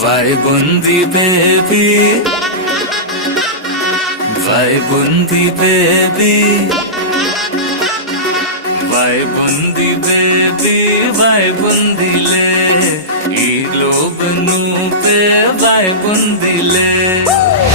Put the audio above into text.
Vai bundi baby, vai bundi baby, vai bundi baby, vai bundi le, ఈ లోబను pay vai bundi le.